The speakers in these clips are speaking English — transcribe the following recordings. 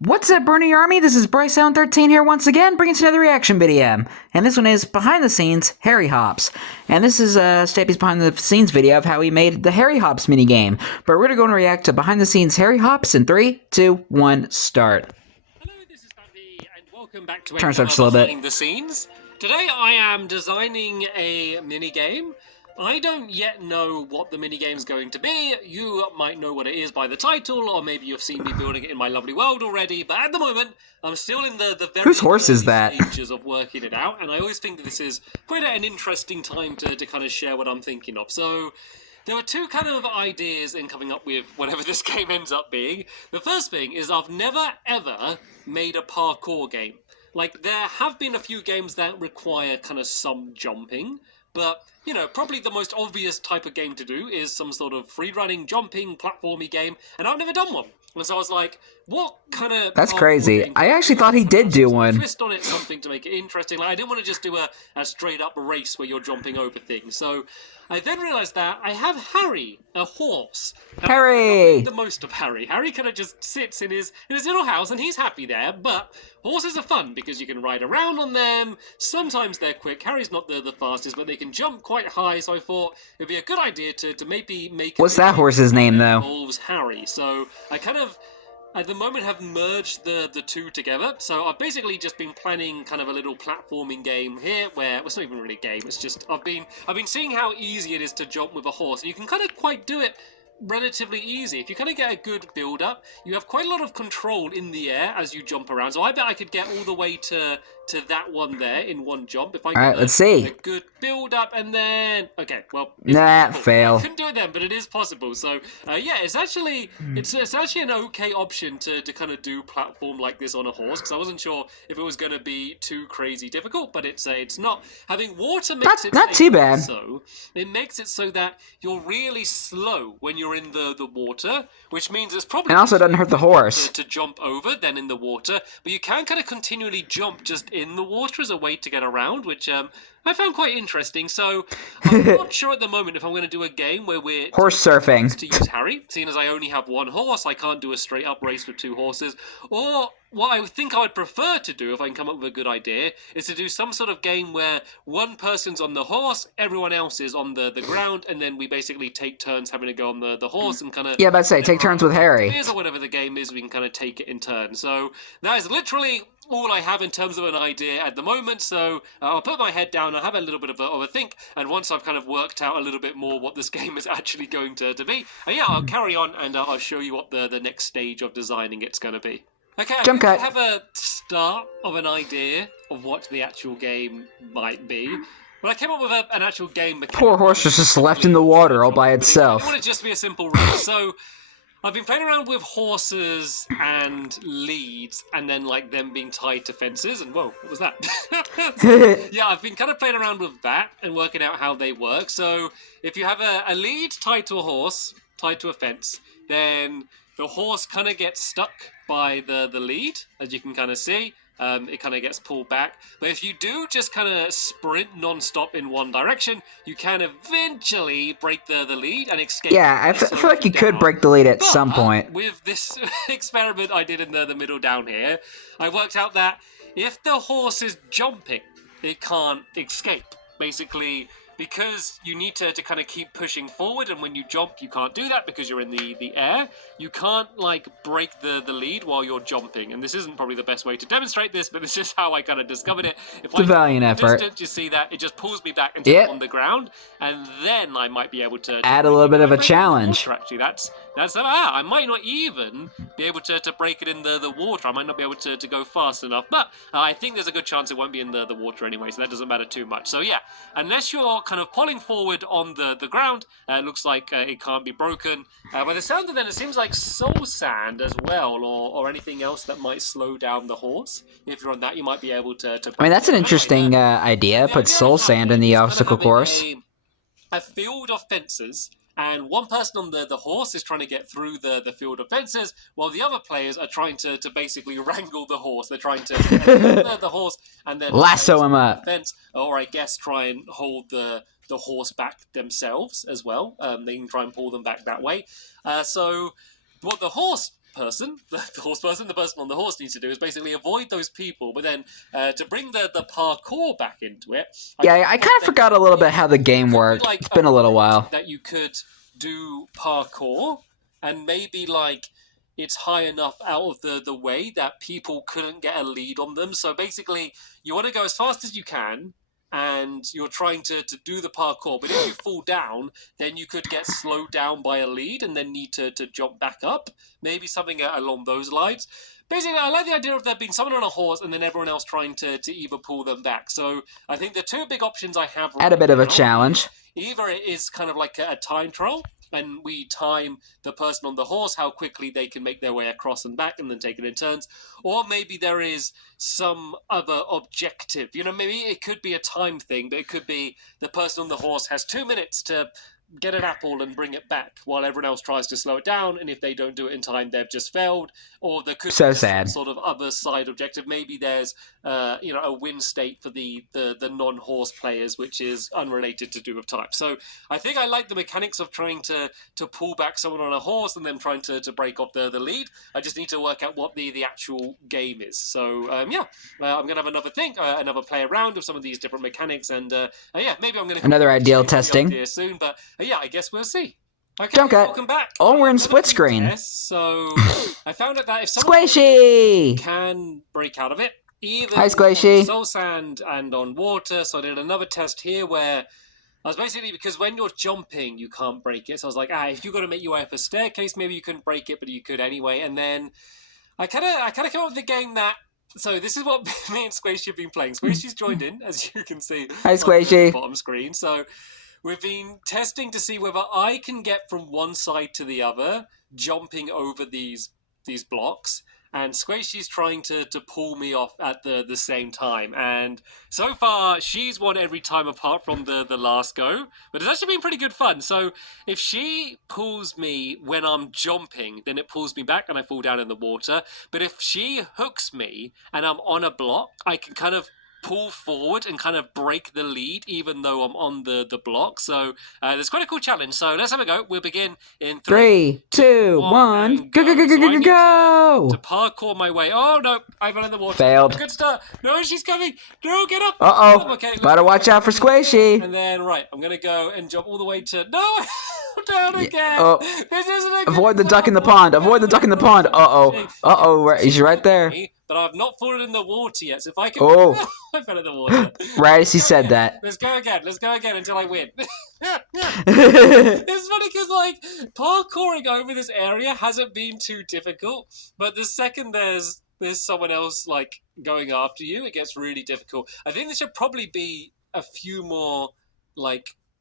What's up, Bernie Army? This is BryceAllen13 here once again, bringing us another reaction video. And this one is Behind the Scenes Harry Hops. And this is Stampy's Behind the Scenes video of how he made the Harry Hops minigame. But we're going to go and react to Behind the Scenes Harry Hops in 3, 2, 1, start. Hello, this is Stampy, and welcome back to Turn us up just a little bit. Behind the Scenes. Today I am designing a minigame. I don't yet know what the minigame's going to be. You might know what it is by the title, or maybe you've seen me building it in my lovely world already, but at the moment, I'm still in the very Whose horse is that? stages of working it out, and I always think that this is quite an interesting time to kind of share what I'm thinking of. So, there were two kind of ideas in coming up with whatever this game ends up being. The first thing is I've never, ever made a parkour game. Like, there have been a few games that require kind of some jumping, but, you know, probably the most obvious type of game to do is some sort of free-running, jumping, platformy game, and I've never done one. And so I was like, what kind of... That's crazy. I actually thought he did do one. Twist on it, something to make it interesting. Like, I didn't want to just do a straight-up race where you're jumping over things. So I then realised that I have Harry, a horse. Harry! The most of Harry. Harry kind of just sits in his little house and he's happy there, but horses are fun because you can ride around on them. Sometimes they're quick. Harry's not the fastest, but they can jump quite high, so I thought it'd be a good idea to maybe make... What's that horse's name, though? Involves Harry. So I kind of, at the moment, have merged the two together. So I've basically just been planning kind of a little platforming game here where, well, it's not even really a game, it's just I've been seeing how easy it is to jump with a horse, and you can kind of quite do it relatively easy. If you kind of get a good build up, you have quite a lot of control in the air as you jump around. So I bet I could get all the way to that one there in one jump if I get Alright, let's see. a good build up, and then well, Nah, fail. I couldn't do it then, but it is possible. So yeah, it's actually an okay option to kind of do platform like this on a horse, because I wasn't sure if it was going to be too crazy difficult, but it's not. Having water makes it not too bad. So it makes it so that you're really slow when you're in the water, which means it's probably, and also doesn't hurt the horse to jump over than in the water, but you can kind of continually jump just in the water as a way to get around, which I found quite interesting. So I'm not sure at the moment if I'm going to do a game where we're horse surfing. to use Harry, seeing as I only have one horse. I can't do a straight up race with two horses. Or what I think I would prefer to do, if I can come up with a good idea, is to do some sort of game where one person's on the horse, everyone else is on the ground, and then we basically take turns having to go on the horse and kind of... Yeah, but I'd say take turns with Harry. Or whatever the game is, we can kind of take it in turn. So that is literally all I have in terms of an idea at the moment. So I'll put my head down, I'll have a little bit of a think, and once I've kind of worked out a little bit more what this game is actually going to be, yeah, I'll carry on and I'll show you what the next stage of designing it's going to be. Okay, I have a start of an idea of what the actual game might be. But I came up with an actual game mechanic. Poor horse was just left in the water all by itself. I want it to just be a simple race. So I've been playing around with horses and leads, and then like them being tied to fences, and whoa, what was that? Yeah, I've been kind of playing around with that and working out how they work. So if you have a lead tied to a horse, tied to a fence, then the horse kind of gets stuck by the lead, as you can kind of see. It kind of gets pulled back. But if you do just kind of sprint non-stop in one direction, you can eventually break the lead and escape. Yeah, I feel like you could break the lead at some point. With this experiment I did in the middle down here, I worked out that if the horse is jumping, it can't escape. Basically, because you need to kind of keep pushing forward, and when you jump, you can't do that because you're in the air. You can't, like, break the lead while you're jumping. And this isn't probably the best way to demonstrate this, but this is how I kind of discovered it. If it's a valiant effort. Distance, you see that? It just pulls me back until I'm on the ground, and then I might be able to add a little bit of a challenge. Water, actually, that's I might not even be able to break it in the water. I might not be able to go fast enough, but I think there's a good chance it won't be in the water anyway, so that doesn't matter too much. So yeah, unless you're kind of pulling forward on the ground, it looks like it can't be broken. By the sound of it, it seems like soul sand as well, or anything else that might slow down the horse. If you're on that, you might be able to I mean, that's an interesting idea. Put soul sand in the obstacle course. A field of fences, and one person on the horse is trying to get through the field of fences, while the other players are trying to basically wrangle the horse. They're trying to the horse and then lasso him up. Fence, or I guess try and hold the horse back themselves as well. They can try and pull them back that way. So what the horse person, the horse person, the person on the horse needs to do is basically avoid those people. But then to bring the parkour back into it, I kind of forgot a little bit how the game worked. Like it's been a little while. That you could do parkour, and maybe like it's high enough out of the way that people couldn't get a lead on them. So basically, you want to go as fast as you can, and you're trying to do the parkour. But if you fall down, then you could get slowed down by a lead and then need to jump back up. Maybe something along those lines. Basically, I like the idea of there being someone on a horse and then everyone else trying to either pull them back. So I think the two big options I have Add a bit of a challenge. Either it is kind of like a time trial, and we time the person on the horse, how quickly they can make their way across and back, and then take it in turns. Or maybe there is some other objective. You know, maybe it could be a time thing, but it could be the person on the horse has 2 minutes to get an apple and bring it back while everyone else tries to slow it down, and if they don't do it in time, they've just failed. Or there could be some sort of other side objective. Maybe there's a win state for the non-horse players, which is unrelated to do with time. So I think I like the mechanics of trying to pull back someone on a horse and then trying to break off the lead. I just need to work out what the actual game is. So I'm gonna have another another play around of some of these different mechanics, and maybe I'm gonna another ideal testing here soon. But I guess we'll see. Okay, welcome back. Oh, we're in split screen. So I found out that if someone Squishy can break out of it, even Hi, Squishy. on soul sand and on water. So I did another test here where I was basically, because when you're jumping, you can't break it. So I was like, if you've got to make your way up a staircase, maybe you couldn't break it, but you could anyway. And then I kind of came up with a game that. So this is what me and Squishy have been playing. Squishy's joined in, as you can see. Hi, Squishy. On the bottom screen. So we've been testing to see whether I can get from one side to the other, jumping over these blocks, and Squishy's trying to pull me off at the same time. And so far, she's won every time apart from the last go. But it's actually been pretty good fun. So if she pulls me when I'm jumping, then it pulls me back and I fall down in the water. But if she hooks me and I'm on a block, I can kind of pull forward and kind of break the lead even though I'm on the block. So there's quite a cool challenge. So let's have a go. We'll begin in 3, 2, 1, go, go, go, go, go, go! To parkour my way. Oh no, I fell in the water. Failed. Good start. No, she's coming. No, get up. Uh-oh. Okay, better watch out for Squishy. And then, I'm going to go and jump all the way to... No, I'm down again. Oh. This isn't a good Avoid the duck in the pond. Avoid the duck in the pond. Uh-oh. Uh-oh, he's right there. But I've not fallen in the water yet, so if I can... Oh. I fell in the water. Right as he said that. Let's go again until I win. It's funny because, parkouring over this area hasn't been too difficult, but the second there's someone else, going after you, it gets really difficult. I think there should probably be a few more,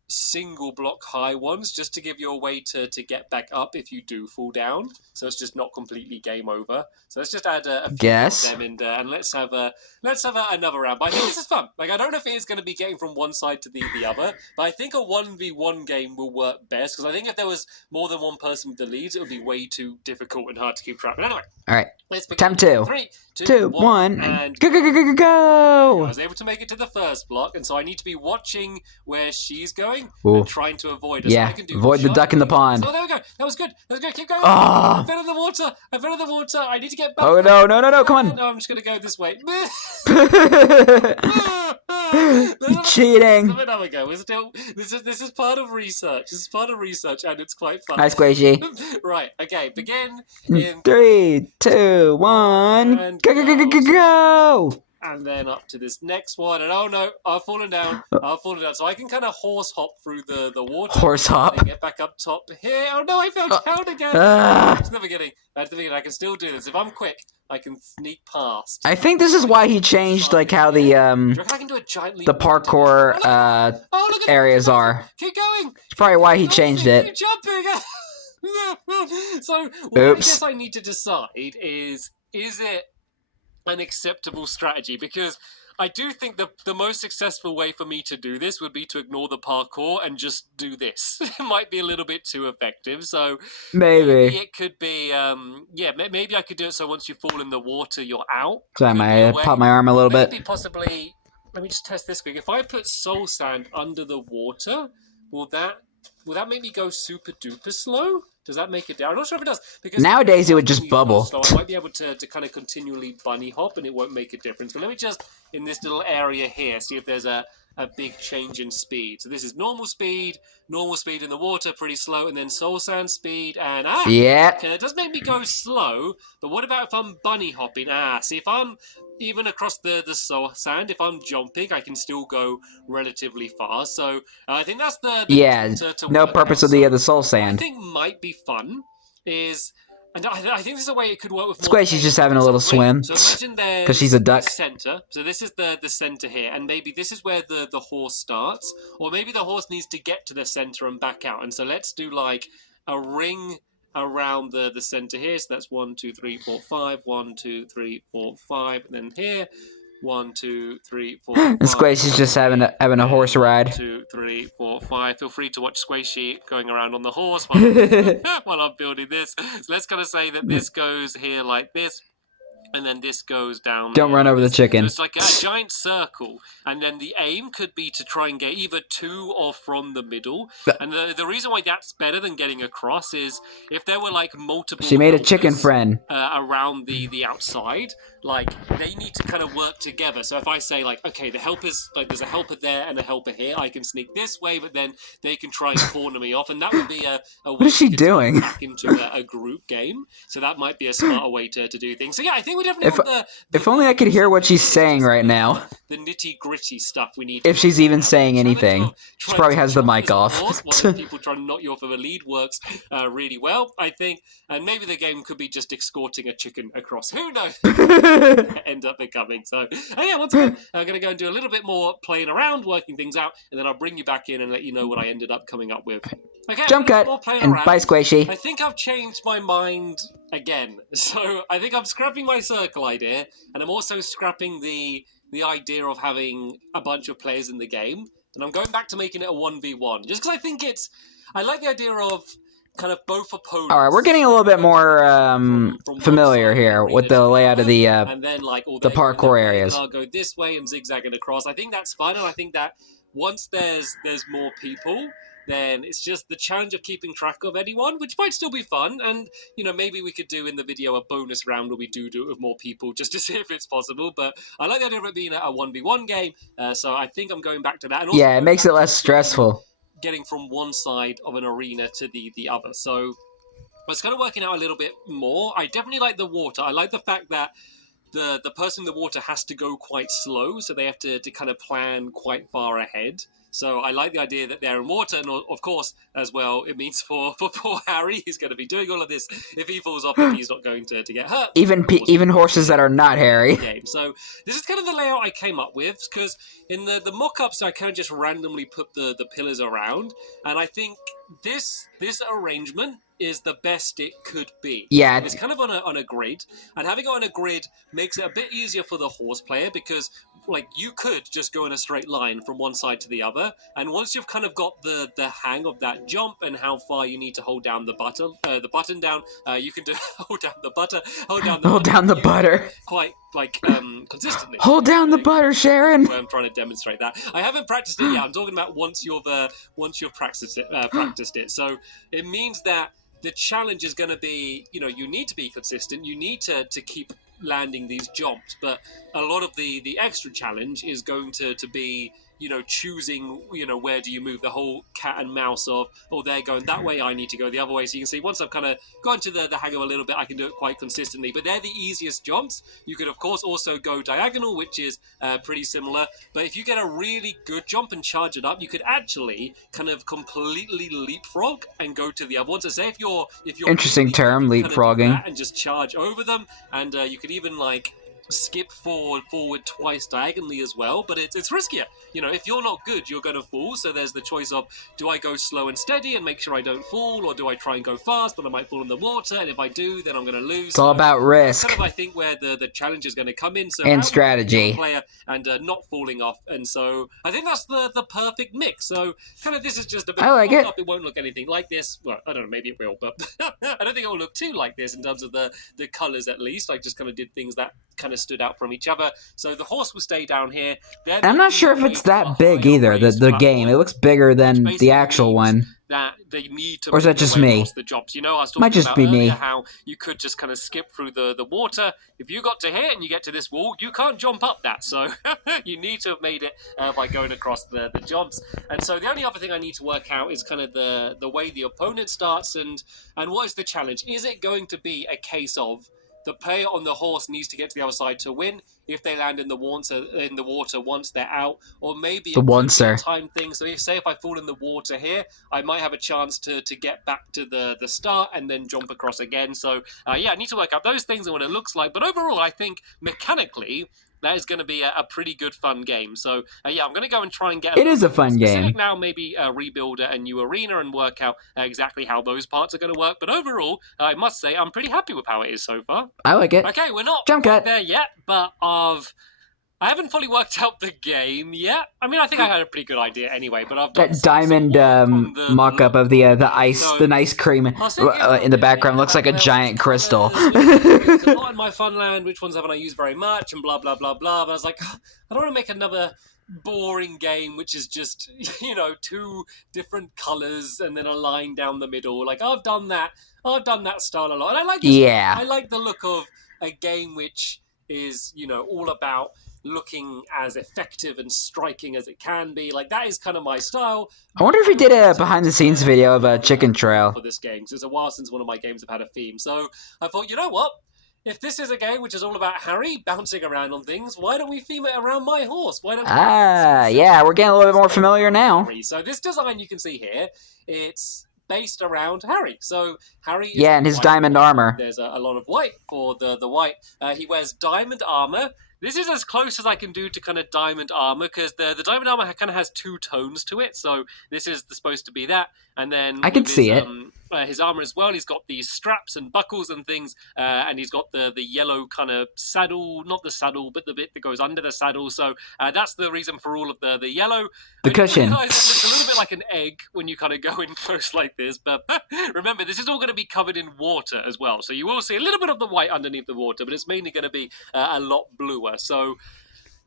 single block high ones just to give you a way to get back up if you do fall down, so it's just not completely game over. So let's just add a few of them in there, and let's have another round. But I think this is fun. I don't know if it is going to be getting from one side to the other, but I think a 1v1 game will work best, because I think if there was more than one person with the leads, it would be way too difficult and hard to keep track. But anyway, all right, let's begin. time 2, 3, 2, 1, and go, go, go, go, go, go! I was able to make it to the first block, and so I need to be watching where she's going and trying to avoid her. Yeah, so I can do avoid the duck in the pond. Oh, there we go. That was good. Keep going. Oh. I fell in the water. I need to get back. Oh, no, come on. No, I'm just going to go this way. Cheating. There we go. We're still, this is part of research. And it's quite fun. Hi, Squishy. Right, okay, begin in 3, 2, 1, and go, go, go, go, go, go! And then up to this next one, and oh no, I've fallen down. So I can kind of horse hop through the water. Horse hop? And get back up top here. Oh no, I fell down again. That's the beginning. I can still do this. If I'm quick, I can sneak past. I think this is why he changed, how the parkour, areas are. Keep going. It's probably why he changed it. Keep jumping. So, what I guess I need to decide is it an acceptable strategy? Because I do think the most successful way for me to do this would be to ignore the parkour and just do this. It might be a little bit too effective, so maybe it could be, maybe I could do it so once you fall in the water, you're out. So I might pop my arm a little bit. Maybe possibly, let me just test this quick. If I put soul sand under the water, will that make me go super duper slow? Does that make it down? I'm not sure if it does. Because nowadays it would just bubble. Slow, I might be able to kind of continually bunny hop and it won't make a difference. But let me just, in this little area here, see if there's a big change in speed. So this is normal speed in the water, pretty slow, and then soul sand speed, and yeah. Okay, it does make me go slow, but what about if I'm bunny hopping? See, if I'm even across the soul sand, if I'm jumping, I can still go relatively fast. So I think that's the no purpose of the soul sand. What I think might be fun is, and I think this is a way it could work with more. Squishy's just having a little swim. So imagine there's because she's a duck. Center. So this is the center here, and maybe this is where the horse starts, or maybe the horse needs to get to the center and back out. And so let's do like a ring around the center here. So that's 1, 2, 3, 4, 5. 1, 2, 3, 4, 5. And then here, 1, 2, 3, 4. And Squishy's just having a horse ride. 1, 2, 3, 4, 5. Feel free to watch Squishy going around on the horse while I'm building this. So let's kind of say that this goes here like this. And then this goes down. Don't run over the chicken. So it's like a giant circle. And then the aim could be to try and get either to or from the middle. And the reason why that's better than getting across is if there were like multiple... She made a chicken friend. Around the outside, like they need to kind of work together. So if I say like, okay, the helpers, like there's a helper there and a helper here, I can sneak this way, but then they can try and corner me off. And that would be a way what is she doing? Back into a group game. So that might be a smarter way to do things. So yeah, I think we definitely if only I could hear what she's saying right now. The nitty-gritty stuff we need. If she's even saying anything. She probably has the mic off. People trying to knock you off of a lead works really well, I think. And maybe the game could be just escorting a chicken across. Who knows? End up becoming. So, yeah, once again, I'm going to go and do a little bit more playing around, working things out, and then I'll bring you back in and let you know what I ended up coming up with. Okay, jump cut, and bye, Squishy. I think I've changed my mind again. So I think I'm scrapping my circle idea, and I'm also scrapping the idea of having a bunch of players in the game, and I'm going back to making it a 1v1, just because I think I like the idea of kind of both opponents. All right, we're getting a little bit more familiar here with the layout of the and then like the parkour areas. I'll go this way and zigzagging across. I think that's fun, and I think that once there's more people, then it's just the challenge of keeping track of anyone, which might still be fun. And, maybe we could do in the video a bonus round where we do it with more people just to see if it's possible. But I like the idea of it being a 1v1 game, so I think I'm going back to that. And also yeah, it makes it less stressful. Getting from one side of an arena to the other. So it's kind of working out a little bit more. I definitely like the water. I like the fact that the person in the water has to go quite slow, so they have to kind of plan quite far ahead. So I like the idea that they're in water, and of course, as well, it means for poor Harry, he's going to be doing all of this. If he falls off, he's not going to get hurt. Even horses that are not Harry. So this is kind of the layout I came up with, because in the mock-ups, I kind of just randomly put the pillars around, and I think this arrangement is the best it could be. Yeah. It's kind of on a grid, and having it on a grid makes it a bit easier for the horse player, because like you could just go in a straight line from one side to the other, and once you've kind of got the hang of that jump and how far you need to hold down the button down, you can do hold down the butter quite like consistently. Hold down the butter, Sharon. I'm trying to demonstrate that. I haven't practiced it yet. I'm talking about once you've practiced it. So it means that the challenge is going to be, you need to be consistent. You need to keep landing these jumps, but a lot of the extra challenge is going to be choosing where do you move, the whole cat and mouse of they're going that way, I need to go the other way. So you can see once I've kind of gone to the hang of a little bit, I can do it quite consistently, but they're the easiest jumps. You could of course also go diagonal, which is pretty similar, but if you get a really good jump and charge it up, you could actually kind of completely leapfrog and go to the other one. So say if you're interesting term, leapfrogging, and just charge over them, and you could even like skip forward twice diagonally as well, but it's riskier. If you're not good, you're going to fall, so there's the choice of, do I go slow and steady and make sure I don't fall, or do I try and go fast but I might fall in the water, and if I do, then I'm going to lose. It's all about risk. Kind of, I think, where the challenge is going to come in, and strategy, player and not falling off, and so I think that's the perfect mix. So kind of this is just a bit I like it. It won't look anything like this. Well, I don't know, maybe it will, but I don't think it will look too like this in terms of the colours at least. I just kind of did things that kind of of stood out from each other. So the horse will stay down here. Then I'm not sure if it's that big either, the game. It looks bigger than the actual one. That they need to or is that just me? The jumps. You know, I was Might talking just about be earlier me. how you could just kind of skip through the water. If you got to here and you get to this wall, you can't jump up that. So you need to have made it by going across the jumps. And so the only other thing I need to work out is kind of the way the opponent starts and what is the challenge. Is it going to be a case of the player on the horse needs to get to the other side to win if they land in the water once they're out, or maybe it could be a time thing. So if I fall in the water here, I might have a chance to get back to the start and then jump across again. So yeah, I need to work out those things and what it looks like. But overall, I think mechanically that is going to be a pretty good fun game. So yeah, I'm going to go and try and get it is a fun game now. Maybe rebuild a new arena and work out exactly how those parts are going to work. But overall, I must say I'm pretty happy with how it is so far. I like it. Okay, we're not Jump cut there yet, but I haven't fully worked out the game yet. I mean, I think I had a pretty good idea anyway, but I've got that diamond mock-up of the ice, so, the nice cream in the background looks like a giant crystal. There's a lot in my Funland. Which ones haven't I used very much? And blah blah blah blah. But I was like, I don't want to make another boring game which is just, you know, 2 different colors and then a line down the middle. Like I've done that style a lot, and I like this. I like the look of a game which is, you know, all about looking as effective and striking as it can be. Like that is kind of my style. I wonder if he did a behind-the-scenes video of a chicken trail for this game, because it's a while since one of my games have had a theme. So I thought, you know what? If this is a game which is all about Harry bouncing around on things, why don't we theme it around my horse? Why don't we yeah, we're getting a little bit more familiar now. So this design you can see here, it's based around Harry. So Harry is and his diamond armor. There's a lot of white for the white. He wears diamond armor. This is as close as I can do to kind of diamond armor, because the diamond armor kind of has 2 tones to it. So this is supposed to be that. And then I can see it. His armor as well, he's got these straps and buckles and things, and he's got the yellow kind of saddle, not the saddle, but the bit that goes under the saddle. So that's the reason for all of the yellow. The cushion. It looks a little bit like an egg when you kind of go in close like this, but remember, this is all going to be covered in water as well. So you will see a little bit of the white underneath the water, but it's mainly going to be a lot bluer. So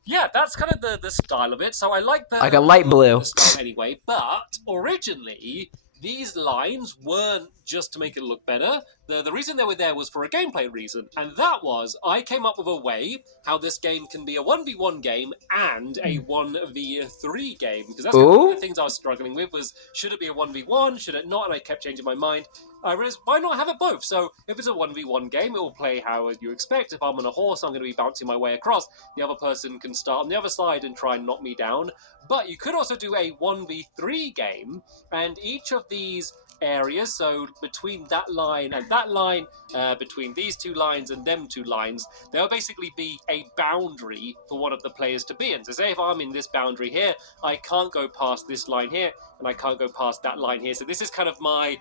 yeah, that's kind of the style of it. So I like like a light blue style anyway. But originally, these lines weren't just to make it look better. The reason they were there was for a gameplay reason, and that was I came up with a way how this game can be a 1v1 game and a 1v3 game, because that's one of the things I was struggling with was, should it be a 1v1, should it not, and I kept changing my mind. I realized, why not have it both? So if it's a 1v1 game, it will play how you expect. If I'm on a horse, I'm going to be bouncing my way across. The other person can start on the other side and try and knock me down. But you could also do a 1v3 game, and each of these areas, so between that line and that line, between these 2 lines and them 2 lines, there'll basically be a boundary for one of the players to be in. So say if I'm in this boundary here, I can't go past this line here, and I can't go past that line here. So this is kind of my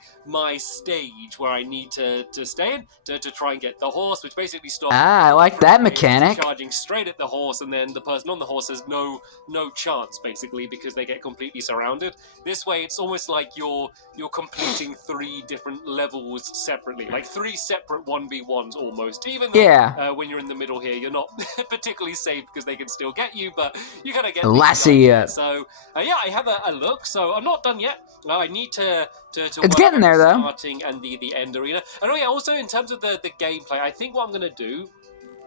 stage where I need to stay in to try and get the horse, which basically stops. I like that mechanic. Charging straight at the horse, and then the person on the horse has no chance, basically, because they get completely surrounded. This way, it's almost like you're completing 3 different levels separately, like 3 separate 1v1s almost. Even though, when you're in the middle here, you're not particularly safe because they can still get you, but you gotta get Lassie. So yeah, I have a look. So I'm not done yet. I need to it's getting there though. Starting and the end arena. And also in terms of the gameplay, I think what I'm gonna do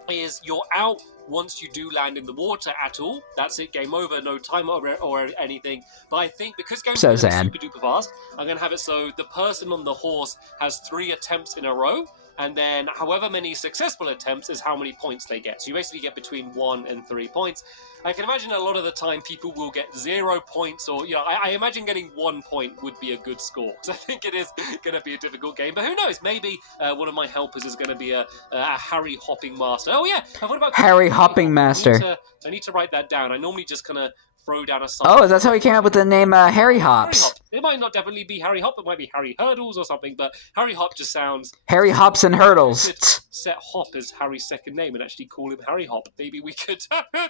is you're out once you do land in the water at all. That's it, game over, no timer or anything. But I think because gameplay is super duper fast, I'm going to have it so the person on the horse has 3 attempts in a row, and then however many successful attempts is how many points they get. So you basically get between 1 and 3 points. I can imagine a lot of the time people will get 0 points, or, you know, I imagine getting 1 point would be a good score. So I think it is going to be a difficult game, but who knows? Maybe one of my helpers is going to be a Harry hopping master. Oh yeah, what about Harry hopping master? I need to write that down. I normally just kind of throw down a side. Oh, that's how he came up with the name Harry Hops. Harry Hop. It might not definitely be Harry Hop. It might be Harry Hurdles or something. But Harry Hop just sounds. Harry Hops and Hurdles. We could set Hop as Harry's second name and actually call him Harry Hop. Maybe we could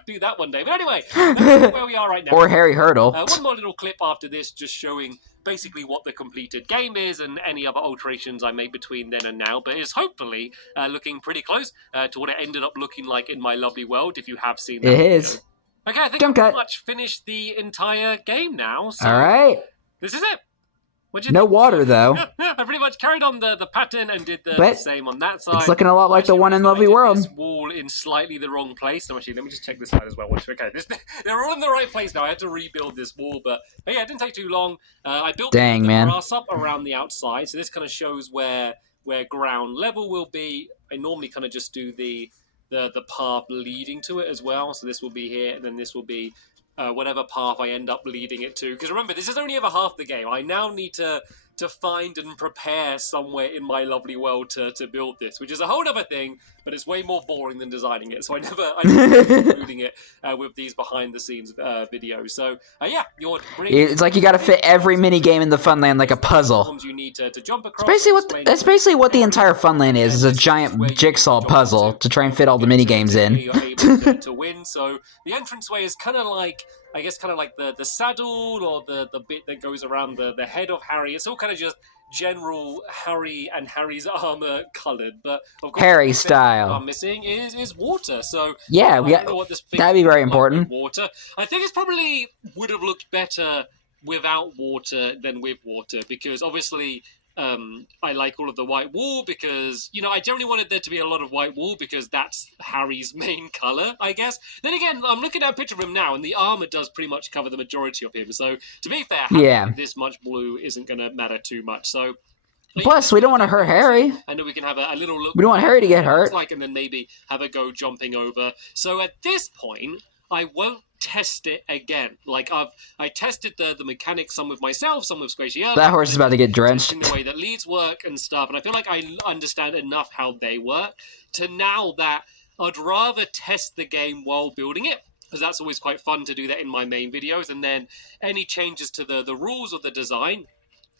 do that one day. But anyway, that's where we are right now. Or Harry Hurdle. One more little clip after this, just showing basically what the completed game is and any other alterations I made between then and now, but it's hopefully looking pretty close to what it ended up looking like in my lovely world, if you have seen that. It is. Okay, I think I've pretty much finished the entire game now. So Alright. This is it. No water, though. I pretty much carried on the pattern and did the same on that side. It's looking a lot like the one in Lovely World. This wall in slightly the wrong place. So actually, let me just check this side as well. Okay, they're all in the right place now. I had to rebuild this wall, but yeah, it didn't take too long. I built the grass up around the outside, so this kind of shows where ground level will be. I normally kind of just do the path leading to it as well. So this will be here, and then this will be whatever path I end up leading it to. Because remember, this is only ever half the game. I now need to find and prepare somewhere in my lovely world to build this, which is a whole other thing, but it's way more boring than designing it. So I never including it with these behind the scenes videos. So yeah, it's like you got to fit every mini game in the Funland like a puzzle. You need to jump across. That's basically what the entire Funland is a giant jigsaw puzzle to try and fit all the mini games in. You're able to win. So the entranceway is kind of like, I guess, kind of like the saddle or the bit that goes around the head of Harry. It's all kind of just general Harry and Harry's armor colored, but of course Harry style. What I'm missing is water. So yeah, that'd be very important. Water. I think it's probably would have looked better without water than with water, because obviously I like all of the white wool because, you know, I generally wanted there to be a lot of white wool because that's Harry's main colour, I guess. Then again, I'm looking at a picture of him now and the armour does pretty much cover the majority of him. So, to be fair, having this much blue isn't going to matter too much. So, plus, we don't want to hurt Harry. I know we can have a little look. We don't want Harry to get hurt. And then maybe have a go jumping over. So, at this point, I won't test it again. Like I tested the mechanics, some with myself, some with Squishy. That horse is about to get drenched. In the way that leads work and stuff, and I feel like I understand enough how they work to now that I'd rather test the game while building it, because that's always quite fun to do that in my main videos, and then any changes to the rules or the design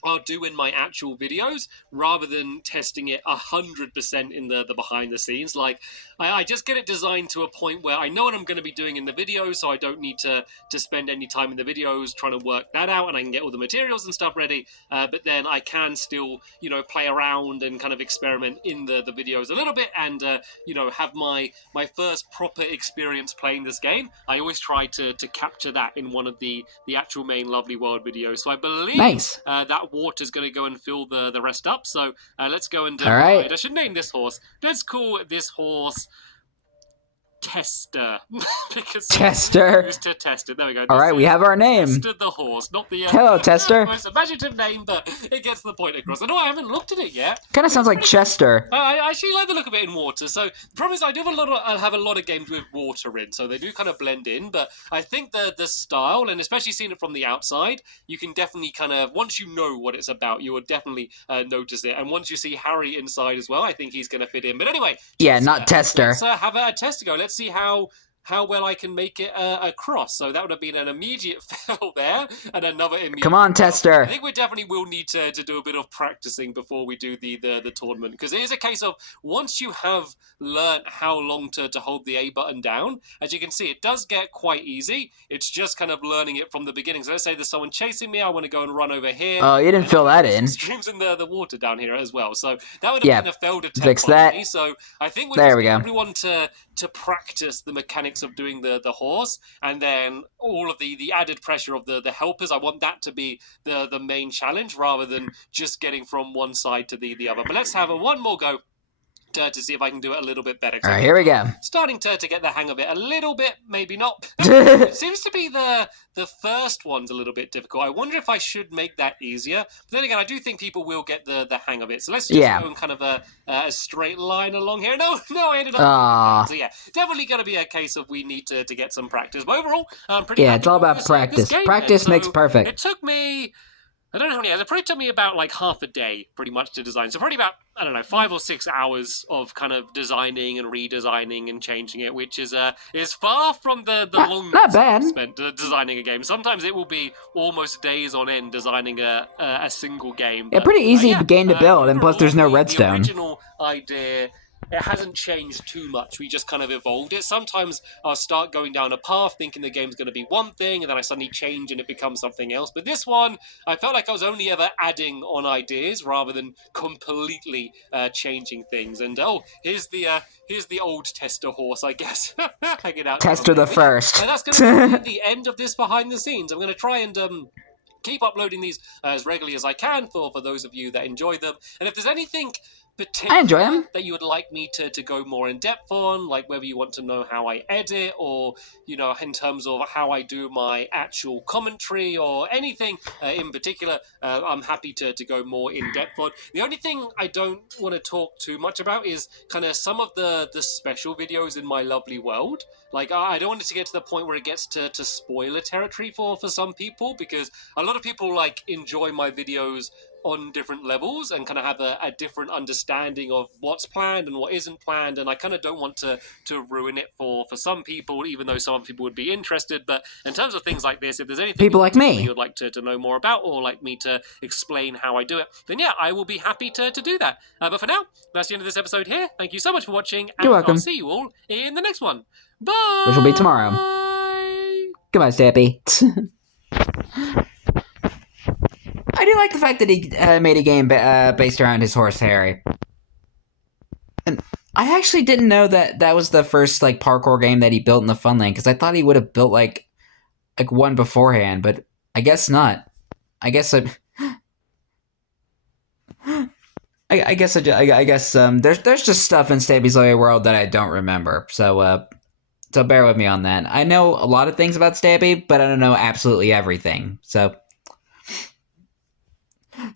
I'll do in my actual videos rather than testing it 100% in the behind the scenes. Like I just get it designed to a point where I know what I'm going to be doing in the videos, so I don't need to spend any time in the videos trying to work that out, and I can get all the materials and stuff ready, but then I can still, you know, play around and kind of experiment in the videos a little bit and, you know, have my first proper experience playing this game. I always try to capture that in one of the actual main Lovely World videos. So I believe that water's going to go and fill the rest up. So let's go and I should name this horse. Let's call this horse Tester. Because Tester. Used to test it. There we go. All right, we have our name. Tester the horse, not the hello, Tester. Most imaginative name, but it gets the point across. I know I haven't looked at it yet. Kind of sounds like Chester. I actually like the look of it in water. So the problem is I do have a lot of games with water in, so they do kind of blend in. But I think the style, and especially seeing it from the outside, you can definitely kind of, once you know what it's about, you will definitely notice it. And once you see Harry inside as well, I think he's going to fit in. But anyway, yeah, not Tester. Let's have a test to go. Let's see how well I can make it across. So that would have been an immediate fail there, and another immediate Come on, Tester. I think we definitely will need to do a bit of practicing before we do the tournament, because it is a case of once you have learnt how long to hold the A button down, as you can see, it does get quite easy. It's just kind of learning it from the beginning. So let's say there's someone chasing me, I want to go and run over here. Oh, you didn't fill that in. Streams in the water down here as well. So that would have been a failed attempt. Fix that. Me. So I think there we go. Everyone to practice the mechanics of doing the horse, and then all of the added pressure of the helpers. I want that to be the main challenge rather than just getting from one side to the other. But let's have one more go to see if I can do it a little bit better. All right, here we go. Starting to get the hang of it a little bit, maybe not. It seems to be the first one's a little bit difficult. I wonder if I should make that easier. But then again, I do think people will get the hang of it. So let's just go in kind of a straight line along here. No, I ended up. So yeah, definitely going to be a case of we need to get some practice. But overall, I'm pretty happy it's all about practice. Practice makes perfect. It took me I don't know how many hours. It probably took me about like half a day, pretty much, to design. So probably about, I don't know, 5 or 6 hours of kind of designing and redesigning and changing it, which is far from the longest not bad. I've spent designing a game. Sometimes it will be almost days on end designing a single game. Yeah, But, pretty easy game to build, and plus there's no overall, redstone. The original idea, it hasn't changed too much. We just kind of evolved it. Sometimes I'll start going down a path thinking the game's going to be one thing, and then I suddenly change and it becomes something else. But this one, I felt like I was only ever adding on ideas rather than completely changing things. And here's the old tester horse, I guess. Hanging out. Tester the first. And that's going to be the end of this behind the scenes. I'm going to try and keep uploading these as regularly as I can for those of you that enjoy them. And if there's anything I enjoy them. that you would like me to go more in depth on, like whether you want to know how I edit, or in terms of how I do my actual commentary, or anything in particular, I'm happy to go more in depth on. The only thing I don't want to talk too much about is kind of some of the special videos in my lovely world. Like, I don't want it to get to the point where it gets to spoiler territory for some people, because a lot of people like enjoy my videos on different levels and kind of have a different understanding of what's planned and what isn't planned, and I kind of don't want to ruin it for some people, even though some people would be interested. But in terms of things like this, if there's anything people like me you'd like to know more about, or like me to explain how I do it, then yeah, I will be happy to do that. But for now, that's the end of this episode here. Thank you so much for watching, and You're welcome. I'll see you all in the next one. Bye! Which will be tomorrow. Goodbye, Stampy. I do like the fact that he made a game based around his horse, Harry. And I actually didn't know that was the first like parkour game that he built in the Funland, because I thought he would have built like one beforehand, but I guess not. I guess there's just stuff in Stampy's Lovely World that I don't remember, so bear with me on that. I know a lot of things about Stampy, but I don't know absolutely everything, so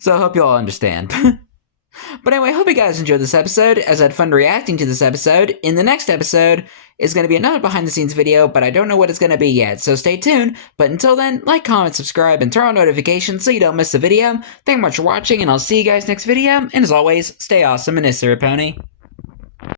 I hope you all understand. But anyway, I hope you guys enjoyed this episode, as I had fun reacting to this episode. In the next episode is going to be another behind-the-scenes video, but I don't know what it's going to be yet, so stay tuned. But until then, like, comment, subscribe, and turn on notifications so you don't miss the video. Thank you much for watching, and I'll see you guys next video. And as always, stay awesome and Pony.